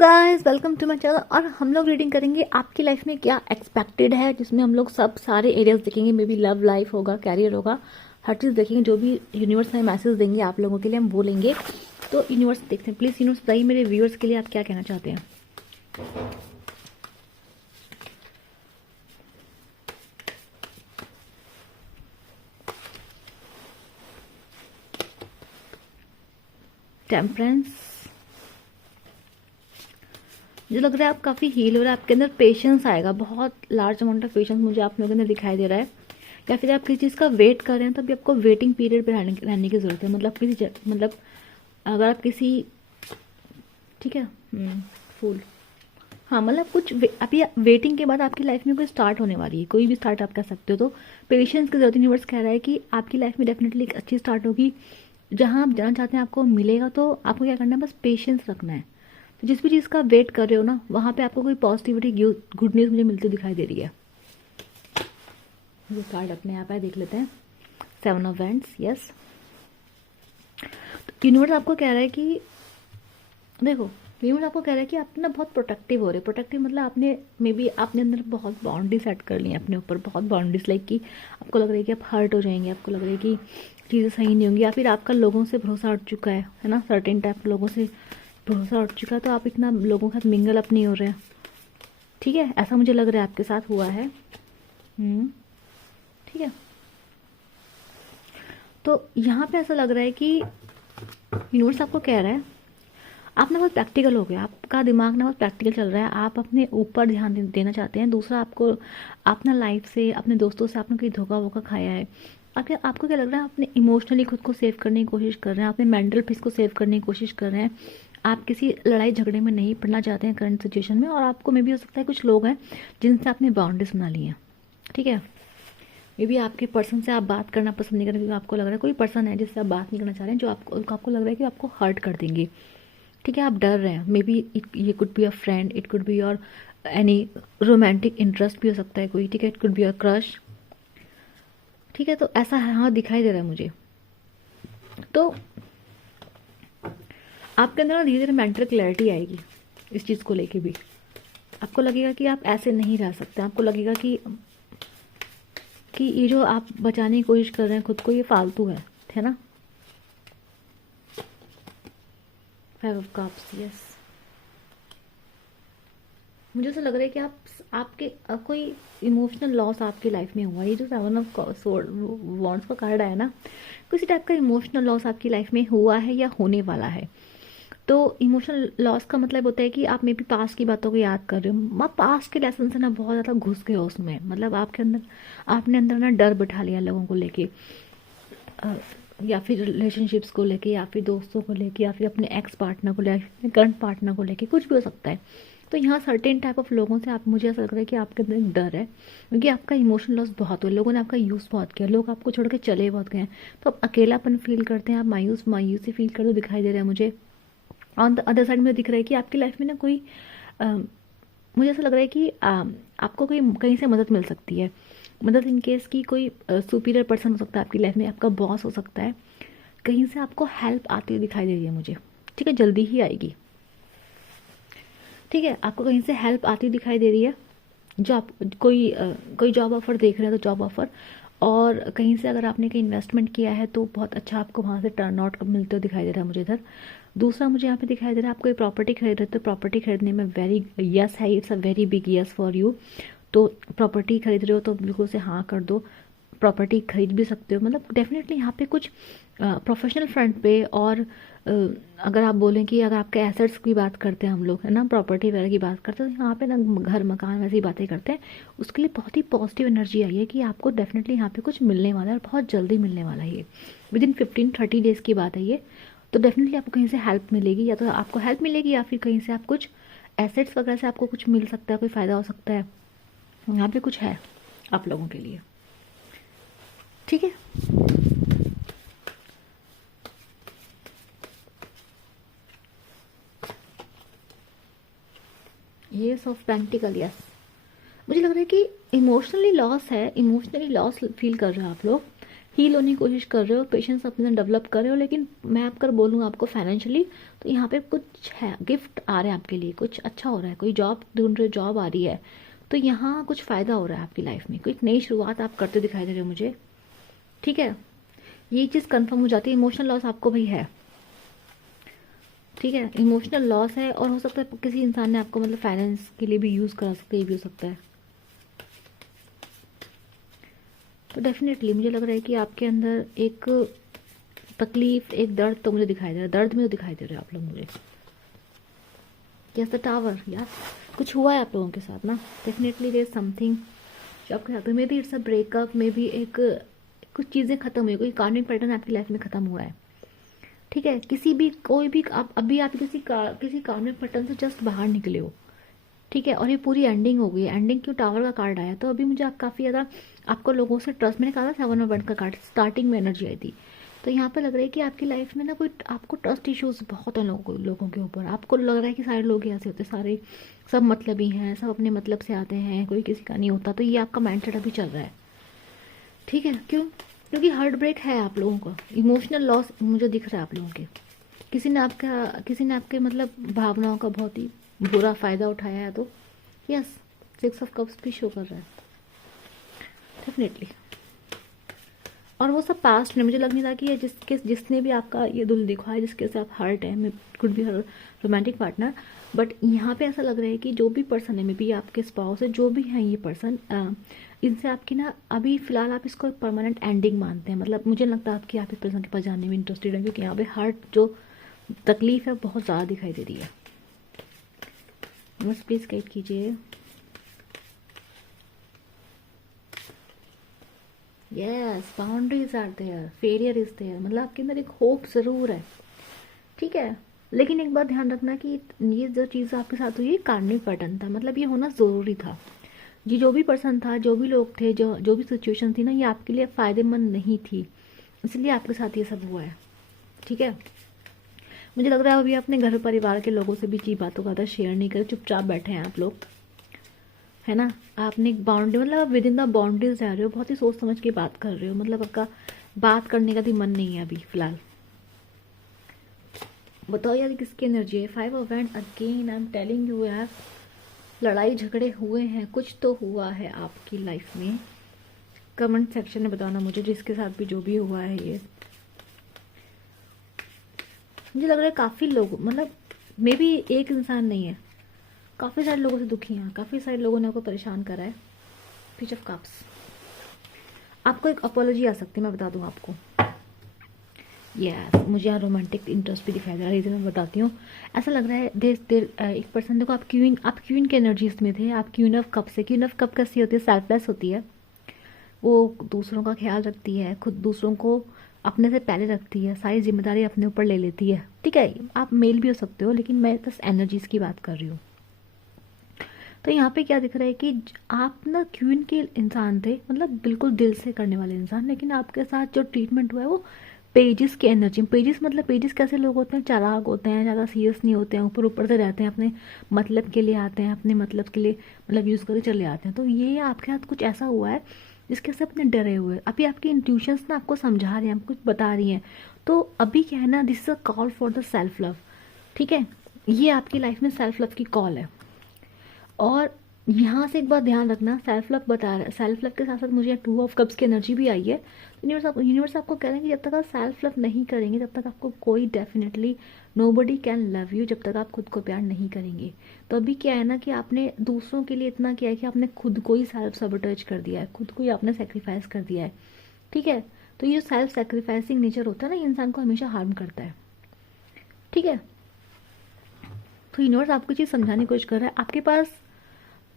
Guys, welcome to my channel. और हम लोग रीडिंग करेंगे आपकी लाइफ में क्या एक्सपेक्टेड है, जिसमें हम लोग सब सारे एरियाज देखेंगे। मे बी लव लाइफ होगा, कैरियर होगा, हर चीज़ देखेंगे। जो भी यूनिवर्स में मैसेज देंगे आप लोगों के लिए हम बोलेंगे। तो यूनिवर्स देखते हैं। प्लीज़ यूनिवर्स बताइए मेरे व्यूअर्स के लिए आप क्या कहना चाहते हैं। टेम्परेंस, मुझे लग रहा है आप काफ़ी हील हो रहा है। आपके अंदर पेशेंस आएगा, बहुत लार्ज अमाउंट ऑफ पेशेंस मुझे आप लोगों के अंदर दिखाई दे रहा है। या फिर आप किसी चीज़ का वेट कर रहे हैं तो अभी आपको वेटिंग पीरियड पे रहने की ज़रूरत है। मतलब मतलब अगर आप किसी, ठीक है, फूल, हाँ, मतलब कुछ अभी वेटिंग के बाद आपकी लाइफ में कोई स्टार्ट होने वाली है। कोई भी स्टार्ट आप कर सकते हो। तो पेशेंस की जरूरत यूनिवर्स कह रहा है कि आपकी लाइफ में डेफिनेटली एक अच्छी स्टार्ट होगी। जहाँ आप जाना चाहते हैं आपको मिलेगा। तो आपको क्या करना है, बस पेशेंस रखना है। तो जिस भी चीज़ का वेट कर रहे हो ना, वहाँ पे आपको कोई पॉजिटिविटी गुड न्यूज़ मुझे मिलती दिखाई दे रही है। ये कार्ड अपने आप है, देख लेते हैं। 7 ऑफ वैंड्स, यस। तो यूनिवर्स आपको कह रहा है कि देखो, यूनिवर्स आपको कह रहा है कि आप ना बहुत प्रोटेक्टिव हो रहे। प्रोटेक्टिव मतलब आपने मे बी आपने अंदर बहुत बाउंड्री सेट कर ली है अपने ऊपर, बहुत बाउंड्रीज, लाइक कि आपको लग रहा है कि आप हर्ट हो जाएंगे, आपको लग रहा है कि चीज़ें सही नहीं होंगी, या फिर आपका लोगों से भरोसा उठ चुका है ना, सर्टेन टाइप के लोगों से भरोसा उठ चुका है। तो आप इतना लोगों के साथ मिंगल अप नहीं हो रहे हैं, ठीक है, ऐसा मुझे लग रहा है आपके साथ हुआ है। ठीक है। तो यहाँ पे ऐसा लग रहा है कि यूनिवर्स आपको कह रहा है आप ना बहुत प्रैक्टिकल हो गए, आपका दिमाग ना बहुत प्रैक्टिकल चल रहा है। आप अपने ऊपर ध्यान देना चाहते हैं। दूसरा, आपको अपना लाइफ से, अपने दोस्तों से आपने कोई धोखा वोखा खाया है। आपको क्या लग रहा है, अपने इमोशनली खुद को सेव करने की कोशिश कर रहे हैं, अपने मेंटल पीस को सेव करने की कोशिश कर रहे हैं। आप किसी लड़ाई झगड़े में नहीं पड़ना चाहते हैं करंट सिचुएशन में। और आपको मे भी हो सकता है कुछ लोग हैं जिनसे आपने बाउंड्रीज बना ली हैं, ठीक है। मे बी आपके पर्सन से आप बात करना पसंद नहीं कर रहे, क्योंकि आपको लग रहा है कोई पर्सन है जिससे आप बात नहीं करना चाह रहे हैं, जो आपको लग रहा है कि आपको हर्ट कर देंगे, ठीक है। आप डर रहे हैं। मे बी ये could be a friend, it could be your any romantic interest भी हो सकता है कोई, ठीक है। It could be your crush, ठीक है। तो ऐसा है, हाँ, दिखाई दे रहा है मुझे। तो आपके अंदर ना धीरे धीरे मेंटल क्लैरिटी आएगी इस चीज़ को लेके भी। आपको लगेगा कि आप ऐसे नहीं रह सकते। आपको लगेगा कि ये जो आप बचाने की कोशिश कर रहे हैं खुद को, ये फालतू है ना। 5 ऑफ कप्स, यस। मुझे ऐसा लग रहा है कि आपके कोई इमोशनल लॉस आपकी लाइफ में हुआ। ये जो 7 ऑफ वॉन्ड्स का कार्ड है ना, किसी टाइप का इमोशनल लॉस आपकी लाइफ में हुआ है या होने वाला है। तो इमोशनल लॉस का मतलब होता है कि आप मे बी पास्ट की बातों को याद कर रहे हो। आप पास्ट के लेसन से ना बहुत ज़्यादा घुस गए हो उसमें। मतलब आपने अंदर ना डर बिठा लिया लोगों को लेके, या फिर रिलेशनशिप्स को लेके, या फिर दोस्तों को लेके, या फिर अपने एक्स पार्टनर को लेके, अपने करंट पार्टनर को लेके, कुछ भी हो सकता है। तो यहाँ सर्टेन टाइप ऑफ लोगों से मुझे ऐसा लग रहा है कि आपके अंदर एक डर है, क्योंकि आपका इमोशनल लॉस बहुत हुआ। लोगों ने आपका यूज़ बहुत किया, लोग आपको छोड़ के चले बहुत गए। तो आप अकेलापन फील करते हैं, आप मायूसी फील करते दिखाई दे रहा है मुझे। ऑन द अदर साइड मुझे दिख रहा है कि आपकी लाइफ में ना कोई मुझे ऐसा लग रहा है कि आपको कोई कहीं से मदद मिल सकती है। मदद इन केस की कोई सुपीरियर पर्सन हो सकता है आपकी लाइफ में, आपका बॉस हो सकता है। कहीं से आपको हेल्प आती हुई दिखाई दे रही है मुझे, ठीक है। जल्दी ही आएगी, ठीक है। आपको कहीं से हेल्प आती हुई दिखाई दे रही है। जो आप कोई जॉब ऑफर देख रहे हैं तो जॉब ऑफर, और कहीं से अगर आपने कहीं इन्वेस्टमेंट किया है तो बहुत अच्छा आपको वहाँ से टर्न आउट मिलते हुए दिखाई दे रहा है मुझे इधर। दूसरा, मुझे यहाँ पे दिखाई दे रहा है आप कोई प्रॉपर्टी खरीद रहे हो, तो प्रॉपर्टी खरीदने में वेरी यस है, it's a very big yes for you. तो प्रॉपर्टी खरीद रहे हो तो बिल्कुल से हाँ कर दो, प्रॉपर्टी खरीद भी सकते हो। मतलब डेफिनेटली यहाँ पे कुछ प्रोफेशनल फ्रंट पे, और अगर आप बोलें कि अगर आपके एसेट्स की बात करते हैं हम लोग, है ना, प्रॉपर्टी वगैरह की बात करते हैं, तो यहाँ पे ना घर मकान वैसी बातें करते हैं। उसके लिए बहुत ही पॉजिटिव एनर्जी आई है कि आपको डेफिनेटली यहाँ पे कुछ मिलने वाला है, और बहुत जल्दी मिलने वाला है। ये विदिन 15-30 डेज़ की बात है ये। तो डेफिनेटली आपको कहीं से हेल्प मिलेगी, या तो आपको हेल्प मिलेगी, या फिर कहीं से आप कुछ एसेट्स वगैरह से आपको कुछ मिल सकता है, कोई फ़ायदा हो सकता है। यहाँ पे कुछ है आप लोगों के लिए, ठीक है। ये ऑफ पेंटिकल, यस। मुझे लग रहा है कि इमोशनली लॉस है, इमोशनली लॉस फील कर रहे हो आप लोग। हील होने की कोशिश कर रहे हो, पेशेंस अपने डेवलप कर रहे हो, लेकिन मैं अगर बोलूँ आपको फाइनेंशियली तो यहाँ पे कुछ है, गिफ्ट आ रहे हैं आपके लिए, कुछ अच्छा हो रहा है, कोई जॉब ढूंढ रहे हो, जॉब आ रही है, तो यहाँ कुछ फ़ायदा हो रहा है आपकी लाइफ में, कोई नई शुरुआत आप करते दिखाई दे रहे हो मुझे। ठीक है, ये चीज़ कंफर्म हो जाती है। इमोशनल लॉस आपको भी है, ठीक है, इमोशनल लॉस है, और हो सकता है किसी इंसान ने आपको मतलब फाइनेंस के लिए भी यूज़ करा सकता है, ये भी हो सकता है। तो डेफिनेटली मुझे लग रहा है कि आपके अंदर एक तकलीफ, एक दर्द तो मुझे दिखाई दे रहा है, दर्द में तो दिखाई दे रहे हो आप लोग मुझे। यस द टावर, यार कुछ हुआ है आप लोगों के साथ ना, डेफिनेटली देयर समथिंग जो आपके साथ, may be it's a breakup, may be एक कुछ चीज़ें खत्म हुई, कोई कार्मिक पैटर्न आपकी लाइफ में खत्म हुआ है। ठीक है, किसी भी कोई भी आप अभी आप किसी कार्मिक पैटर्न से जस्ट बाहर निकले हो। ठीक है, और ये पूरी एंडिंग हो गई, एंडिंग क्यों, टावर का कार्ड आया, तो अभी मुझे आप काफ़ी ज़्यादा आपको लोगों से ट्रस्ट, मैंने कहा था 7 ऑफ वन का कार्ड स्टार्टिंग में एनर्जी आई थी, तो यहाँ पे लग रहा है कि आपकी लाइफ में ना कोई आपको ट्रस्ट इश्यूज बहुत हैं लोगों के ऊपर। आपको लग रहा है कि सारे लोग ऐसे होते, सारे सब मतलबी हैं, सब अपने मतलब से आते हैं, कोई किसी का नहीं होता, तो ये आपका माइंडसेट अभी चल रहा है। ठीक है, क्यों, क्योंकि हार्ट ब्रेक है आप लोगों का, इमोशनल लॉस मुझे दिख रहा है आप लोगों के, किसी ने आपके मतलब भावनाओं का बहुत ही बुरा फायदा उठाया है, तो यस 6 ऑफ कप्स भी शो कर रहा है डेफिनेटली। और वो सब पास्ट में, मुझे लग नहीं रहा कि ये जिसने भी आपका ये दिल दिखा है, जिसके साथ हर्ट है, may could be romantic partner, but यहाँ पे ऐसा लग रहा है कि जो भी पर्सन है, मे बी आपके स्पाउस है, जो भी है ये पर्सन, इनसे आपकी ना अभी फिलहाल आप इसको एक परमानेंट एंडिंग मानते हैं, मतलब मुझे लगता है आपकी आप इस पर्सन के पास जाने में इंटरेस्टेड है, क्योंकि यहाँ पे हर्ट जो तकलीफ है बहुत ज़्यादा दिखाई दे रही है। बस प्लीज़ गाइड कीजिए। Yes, boundaries are there, failure is there, मतलब आपके अंदर एक होप ज़रूर है। ठीक है, लेकिन एक बात ध्यान रखना कि ये जो चीज़ आपके साथ हुई, ये कार्मिक पैटर्न था, मतलब ये होना ज़रूरी था। ये जो भी पर्सन था, जो भी लोग थे, जो भी सिचुएशन थी ना, ये आपके लिए फ़ायदेमंद नहीं थी, इसलिए आपके साथ ये सब हुआ है। ठीक है, मुझे लग रहा है अभी अपने घर परिवार के लोगों से भी जी बातों का शेयर नहीं करे, चुपचाप बैठे हैं आप लोग, है ना। आपने एक बाउंड्री, मतलब विद इन द बाउंड्रीज रह रहे हो, बहुत ही सोच समझ के बात कर रहे हो, मतलब आपका बात करने का भी मन नहीं है अभी फिलहाल। बताओ यार किसकी एनर्जी है, 5 of wand again, I am telling you यार, लड़ाई झगड़े हुए हैं, कुछ तो हुआ है आपकी लाइफ में। कमेंट सेक्शन में बताना मुझे, जिसके साथ भी जो भी हुआ है ये। मुझे लग रहा है काफ़ी लोग, मतलब मे बी एक इंसान नहीं है, काफ़ी सारे लोगों से दुखी हैं, काफ़ी सारे लोगों ने आपको परेशान करा है। पिच ऑफ कप्स, आपको एक अपॉलॉजी आ सकती है, मैं बता दूं आपको। यस, मुझे यहाँ रोमांटिक इंटरेस्ट भी दिखाई दे रहा है, रीज़न मैं बताती हूँ। ऐसा लग रहा है एक पर्सन, देखो आप क्वीन के एनर्जीज में थे, आप क्वीन ऑफ कप से, क्वीन ऑफ कप कैसी होती है, सेल्फलेस होती है, वो दूसरों का ख्याल रखती है, खुद दूसरों को अपने से पहले रखती है, सारी जिम्मेदारी अपने ऊपर ले लेती है। ठीक है, आप मेल भी हो सकते हो, लेकिन मैं बस एनर्जीज की बात कर रही हूँ। तो यहाँ पे क्या दिख रहा है कि आप ना क्वीन के इंसान थे, मतलब बिल्कुल दिल से करने वाले इंसान, लेकिन आपके साथ जो ट्रीटमेंट हुआ है वो पेजेस की एनर्जी। पेजेस मतलब पेजेस कैसे लोग होते हैं, चालाक होते हैं, ज़्यादा सीरियस नहीं होते हैं, ऊपर ऊपर से रहते हैं, अपने मतलब के लिए आते हैं, अपने मतलब के लिए मतलब यूज़ करके चले आते हैं। तो ये आपके साथ कुछ ऐसा हुआ है जिसके से अपने डरे हुए, अभी आपकी इंट्यूशंस ना आपको समझा रही हैं, आपको कुछ बता रही हैं। तो अभी क्या है ना, this is a call for the self love. ठीक है, ये आपकी लाइफ में सेल्फ लव की कॉल है। और यहाँ से एक बात ध्यान रखना, सेल्फ लव बता रहा है, सेल्फ लव के साथ साथ मुझे 2 ऑफ कप्स की एनर्जी भी आई है। यूनिवर्स आपको कह रहे हैं कि जब तक आप सेल्फ लव नहीं करेंगे, जब तक आपको कोई definitely nobody can love you, जब तक आप खुद को प्यार नहीं करेंगे। तो अभी क्या है ना कि आपने दूसरों के लिए इतना किया है कि आपने खुद को ही सेल्फ सबोटेज कर दिया है, खुद को ही आपने सेक्रीफाइस कर दिया है। ठीक है, तो ये सेल्फ सेक्रीफाइसिंग नेचर होता है ना, ये इंसान को हमेशा हार्म करता है। ठीक है, तो यूनिवर्स आपको चीज़ समझाने की कोशिश कर रहा है।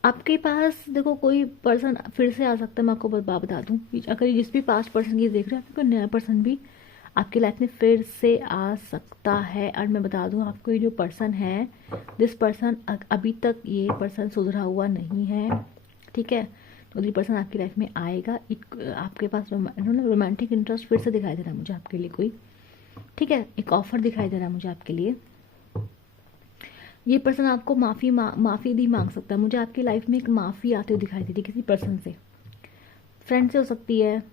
आपके पास देखो कोई पर्सन फिर से आ सकता है, मैं आपको बात बता दूं, अगर जिस भी पास्ट पर्सन की देख रहे हैं, आपको कोई नया पर्सन भी आपकी लाइफ में फिर से आ सकता है। और मैं बता दूं आपको, ये जो पर्सन है, दिस पर्सन, अभी तक ये पर्सन सुधरा हुआ नहीं है। ठीक है, तो ये पर्सन आपकी लाइफ में आएगा। आपके पास रोमांटिक इंटरेस्ट फिर से दिखाई दे रहा है मुझे आपके लिए कोई। ठीक है, एक ऑफर दिखाई दे रहा है मुझे आपके लिए। ये पर्सन आपको माफ़ी भी मांग सकता है, मुझे आपकी लाइफ में एक माफ़ी आते हुए दिखाई देती है किसी पर्सन से, फ्रेंड से हो सकती है,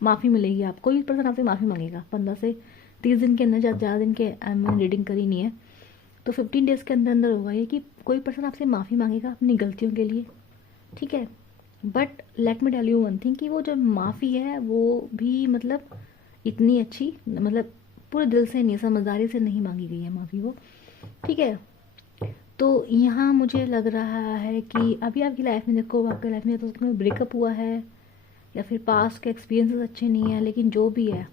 माफ़ी मिलेगी आपको, कोई पर्सन आपसे माफ़ी मांगेगा 15 से 30 दिन के अंदर, ज़्यादा दिन के मैंने रीडिंग करी नहीं है, तो 15 डेज़ के अंदर अंदर होगा ये कि कोई पर्सन आपसे माफ़ी मांगेगा अपनी गलतियों के लिए, ठीक है। But let me tell you one thing कि वो जो माफ़ी है वो भी मतलब इतनी अच्छी, मतलब पूरे दिल से नहीं, समझदारी से नहीं मांगी गई है माफ़ी वो, ठीक है। तो यहाँ मुझे लग रहा है कि अभी आपकी लाइफ में देखो, आपकी लाइफ में तो उसमें ब्रेकअप हुआ है या फिर पास्ट के एक्सपीरियंसेस अच्छे नहीं है, लेकिन जो भी है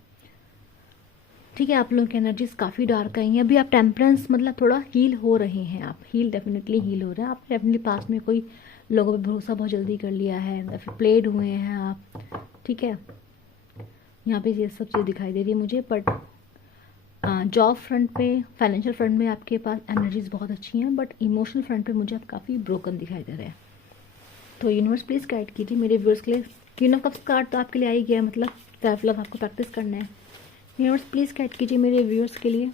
ठीक है, आप लोगों की एनर्जीज काफ़ी डार्क आई हैं। अभी आप टेम्परेंस मतलब थोड़ा हील हो रहे हैं, आप हील डेफिनेटली हील हो रहे हैं। आपने डेफिनेटली पास्ट में कोई लोगों पे भरोसा बहुत जल्दी कर लिया है या फिर प्लेड हुए हैं आप, ठीक है। यहाँ पे ये सब चीज़ दिखाई दे रही है मुझे, बट जॉब फ्रंट पे, फाइनेंशियल फ्रंट में आपके पास एनर्जीज बहुत अच्छी हैं, बट इमोशनल फ्रंट पे मुझे आप काफ़ी ब्रोकन दिखाई दे रहे हैं। तो यूनिवर्स प्लीज़ गाइड कीजिए मेरे व्यूअर्स के लिए। क्वीन ऑफ कप्स कार्ड तो आपके लिए आ ही गया, मतलब सेल्फ लव आपको प्रैक्टिस करना है। यूनिवर्स प्लीज़ गाइड कीजिए मेरे व्यूअर्स के लिए।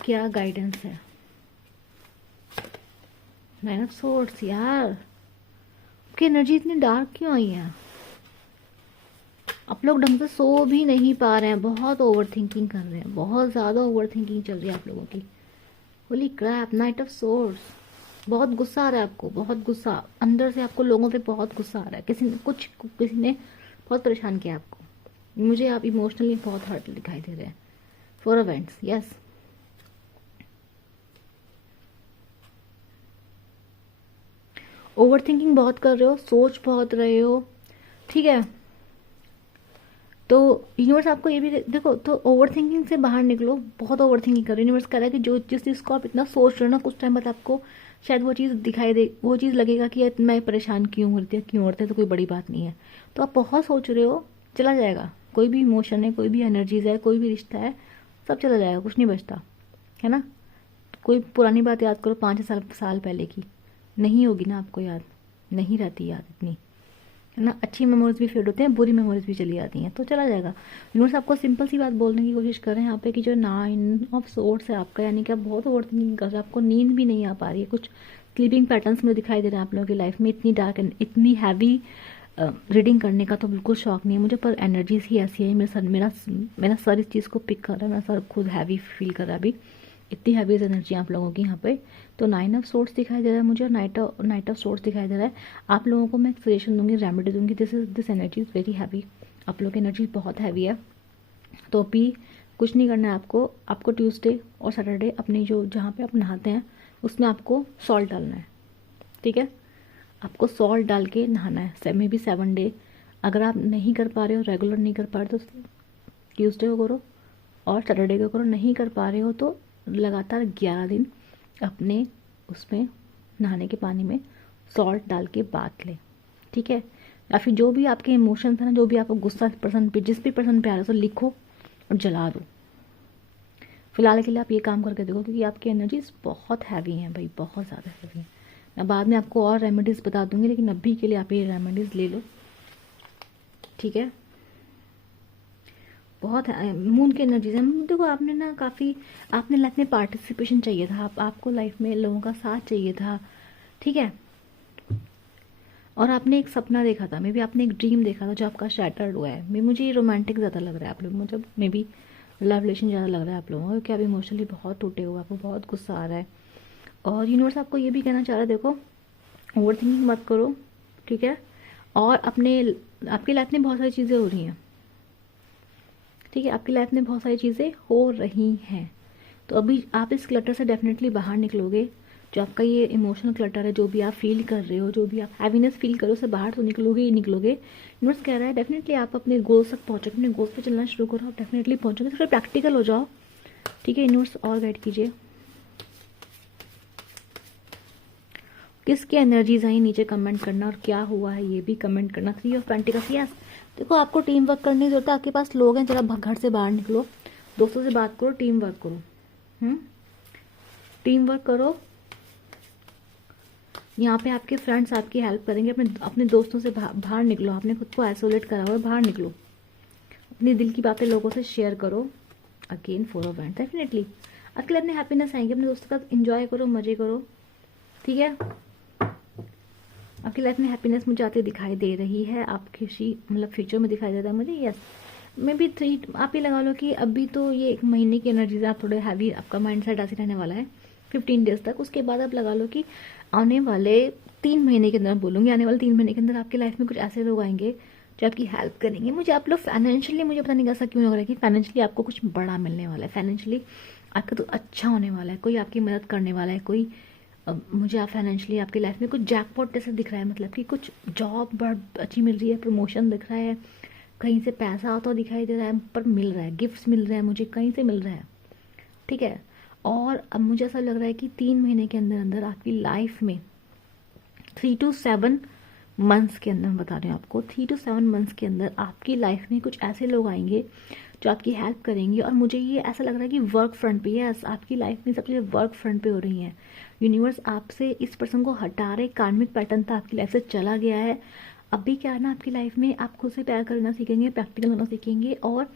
क्या गाइडेंस है? नाइन ऑफ सोर्ड्स, यार आपकी एनर्जी इतनी डार्क क्यों आई है? आप लोग ढंग से सो भी नहीं पा रहे हैं, बहुत ओवर थिंकिंग कर रहे हैं, बहुत ज़्यादा ओवर थिंकिंग चल रही है आप लोगों की। Holy crap, night of swords, बहुत गुस्सा आ रहा है आपको, बहुत गुस्सा अंदर से आपको, लोगों पे बहुत गुस्सा आ रहा है, किसी ने बहुत परेशान किया आपको। मुझे आप इमोशनली बहुत हर्ट दिखाई दे रहे हैं। 4 of Wands, yes. Over thinking बहुत कर रहे हो, सोच बहुत रहे हो, ठीक है। तो यूनिवर्स आपको ये भी देखो, तो ओवर थिंकिंग से बाहर निकलो, बहुत ओवर थिंकिंग करो। यूनिवर्स कह रहा है कि जो जिस चीज़ को आप इतना सोच रहे हो ना, कुछ टाइम बाद आपको शायद वो चीज़ दिखाई दे, वो चीज़ लगेगा कि यार मैं परेशान क्यों होती है, क्यों होते हैं, तो कोई बड़ी बात नहीं है। तो आप बहुत सोच रहे हो, चला जाएगा। कोई भी इमोशन है, कोई भी एनर्जीज है, कोई भी रिश्ता है, सब चला जाएगा, कुछ नहीं बचता है ना। कोई पुरानी बात याद करो 5 साल पहले की, नहीं होगी ना आपको याद, नहीं रहती याद इतनी, है ना। अच्छी मेमोरीज भी फेड होते हैं, बुरी मेमोरीज भी चली जाती हैं, तो चला जाएगा। यूनिवर्स आपको सिंपल सी बात बोलने की कोशिश कर रहे हैं यहाँ पे कि जो 9 ऑफ सोर्ड्स है आपका, यानी कि आप बहुत ओवर थिंकिंग कर रहे हैं, आपको नींद भी नहीं आ पा रही है, कुछ स्लीपिंग पैटर्न्स में दिखाई दे रहे हैं आप लोगों की लाइफ में। इतनी डार्क एंड इतनी हैवी रीडिंग करने का तो बिल्कुल शौक नहीं है मुझे, पर एनर्जीज ही ऐसी है। मेरा सर इस चीज़ को पिक कर रहा है, मेरा सर खुद हैवी फील कर रहा है अभी, इतनी हैवी एनर्जी आप लोगों की यहाँ पे। तो 9 ऑफ सोर्ड्स दिखाई दे रहा है मुझे, और नाइट ऑफ सोर्ड्स दिखाई दे रहा है। आप लोगों को मैं सजेशन दूंगी, रेमेडी दूंगी। This energy is very heavy, आप लोगों की एनर्जी बहुत हैवी है। तो अभी कुछ नहीं करना है आपको ट्यूसडे और सैटरडे अपनी जो जहाँ पे आप नहाते हैं उसमें आपको सॉल्ट डालना है, ठीक है। आपको सॉल्ट डाल के नहाना है, मे बी 7 डे। अगर आप नहीं कर पा रहे हो, रेगुलर नहीं कर पा रहे, तो ट्यूसडे को करो और सैटरडे को करो। नहीं कर पा रहे हो तो लगातार 11 दिन अपने उसमें नहाने के पानी में सॉल्ट डाल के बाथ लें, ठीक है। या फिर जो भी आपके इमोशंस हैं ना, जो भी आपको गुस्सा पर्सन पे, जिस भी पर्सन पे आ रहा है, उसे लिखो और जला दो। फिलहाल के लिए आप ये काम करके देखो, क्योंकि आपकी एनर्जीज बहुत हैवी हैं भाई, बहुत ज़्यादा हैवी हैं। मैं बाद में आपको और रेमेडीज़ बता दूंगी, लेकिन अभी के लिए आप ये रेमेडीज़ ले लो, ठीक है। बहुत मून की एनर्जीज है। देखो आपने ना काफ़ी, आपने लाइफ में पार्टिसिपेशन चाहिए था, आपको लाइफ में लोगों का साथ चाहिए था, ठीक है। और आपने एक सपना देखा था, मे बी आपने एक ड्रीम देखा था जो आपका शैटर्ड हुआ है। मुझे ये रोमांटिक ज़्यादा लग रहा है आप लोग, मतलब मे बी लव रिलेशन ज़्यादा लग रहा है आप लोगों को, क्योंकि आप इमोशनली बहुत टूटे हुए, आपको बहुत गुस्सा आ रहा है। और यूनिवर्स आपको ये भी कहना चाह रहा है, देखो ओवर थिंकिंग मत करो, ठीक है। और आपकी लाइफ में बहुत सारी चीज़ें हो रही हैं, ठीक है। आपकी लाइफ में बहुत सारी चीज़ें हो रही हैं, तो अभी आप इस क्लटर से डेफिनेटली बाहर निकलोगे। जो आपका ये इमोशनल क्लटर है, जो भी आप फील कर रहे हो, जो भी आप हैवीनेस फील करो, उससे बाहर तो निकलोगे ही निकलोगे। यूनिवर्स कह रहा है डेफिनेटली आप अपने गोल्स तक पहुँचोगे, अपने गोल्स पे चलना शुरू करो, आप डेफिनेटली पहुँचोगे। तो फिर प्रैक्टिकल हो जाओ, ठीक है। यूनिवर्स और गाइड कीजिए, किसकी एनर्जीज आई नीचे कमेंट करना, और क्या हुआ है ये भी कमेंट करना। 3 ऑफ पेंटिकल्स, यस। देखो आपको टीम वर्क करने की जरूरत है, आपके पास लोग हैं, जरा घर से बाहर निकलो, दोस्तों से बात करो, टीम वर्क करो, टीम वर्क करो। यहाँ पे आपके फ्रेंड्स आपकी हेल्प करेंगे। अपने दोस्तों से बाहर निकलो, आपने खुद को आइसोलेट करा हुआ है, बाहर निकलो, अपनी दिल की बातें लोगों से शेयर करो। अगेन 4 ऑफ वैंड्स, डेफिनेटली आपके लिए अपने हैप्पीनेस आएंगे, अपने दोस्तों का एंजॉय करो, मजे करो, ठीक है। आपकी लाइफ में हैप्पीनेस मुझे आती दिखाई दे रही है, आप खुशी मतलब फ्यूचर में दिखाई दे रहा है मुझे। यस, मे बी 3, आप ये लगा लो कि अभी तो ये 1 महीने की एनर्जी से आप थोड़े हैवी, आपका माइंड सेट ऐसे रहने वाला है 15 डेज तक। उसके बाद आप लगा लो कि आने वाले 3 महीने के अंदर, बोलूँगी आने वाले 3 महीने के अंदर आपकी लाइफ में कुछ ऐसे लोग आएंगे जो आपकी हेल्प करेंगे। मुझे आप लोग फाइनेंशियली, मुझे पता नहीं कैसा क्यों लग रहा है कि फाइनेंशियली आपको कुछ बड़ा मिलने वाला है, फाइनेंशियली आपका तो अच्छा होने वाला है, कोई आपकी मदद करने वाला है, कोई मुझे आप फाइनेंशियली आपकी लाइफ में कुछ जैकपॉट जैसा दिख रहा है, मतलब कि कुछ जॉब बहुत अच्छी मिल रही है, प्रमोशन दिख रहा है, कहीं से पैसा आता हुआ दिखाई दे रहा है, पर मिल रहा है, गिफ्ट्स मिल रहा है, मुझे कहीं से मिल रहा है, ठीक है। और अब मुझे ऐसा लग रहा है कि 3 महीने के अंदर अंदर आपकी लाइफ में 3 to 7 मंथ्स के अंदर, मैं बता रही हूँ आपको, 3 to 7 मंथ्स के अंदर आपकी लाइफ में कुछ ऐसे लोग आएंगे जो आपकी हेल्प करेंगे। और मुझे ये ऐसा लग रहा है कि वर्क फ्रंट पे, यस, आपकी लाइफ में सब चीज़ें वर्क फ्रंट पे हो रही हैं। यूनिवर्स आपसे इस पर्सन को हटा रहे, कार्मिक पैटर्न था आपकी लाइफ से चला गया है। अभी क्या है ना, आपकी लाइफ में आप खुद से प्यार करना सीखेंगे, प्रैक्टिकल होना सीखेंगे। और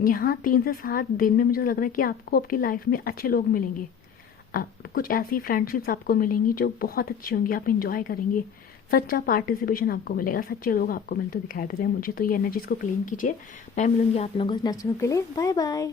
यहाँ 3 से 7 दिन में मुझे लग रहा है कि आपको आपकी लाइफ में अच्छे लोग मिलेंगे। कुछ ऐसी फ्रेंडशिप्स आपको मिलेंगी जो बहुत अच्छी होंगी, आप इंजॉय करेंगे, सच्चा पार्टिसिपेशन आपको मिलेगा, सच्चे लोग आपको मिलते दिखाई दे रहे हैं मुझे। तो ये एनर्जीज को क्लीन कीजिए। मैं मिलूंगी आप लोगों से नेक्स्ट के लिए। Bye bye.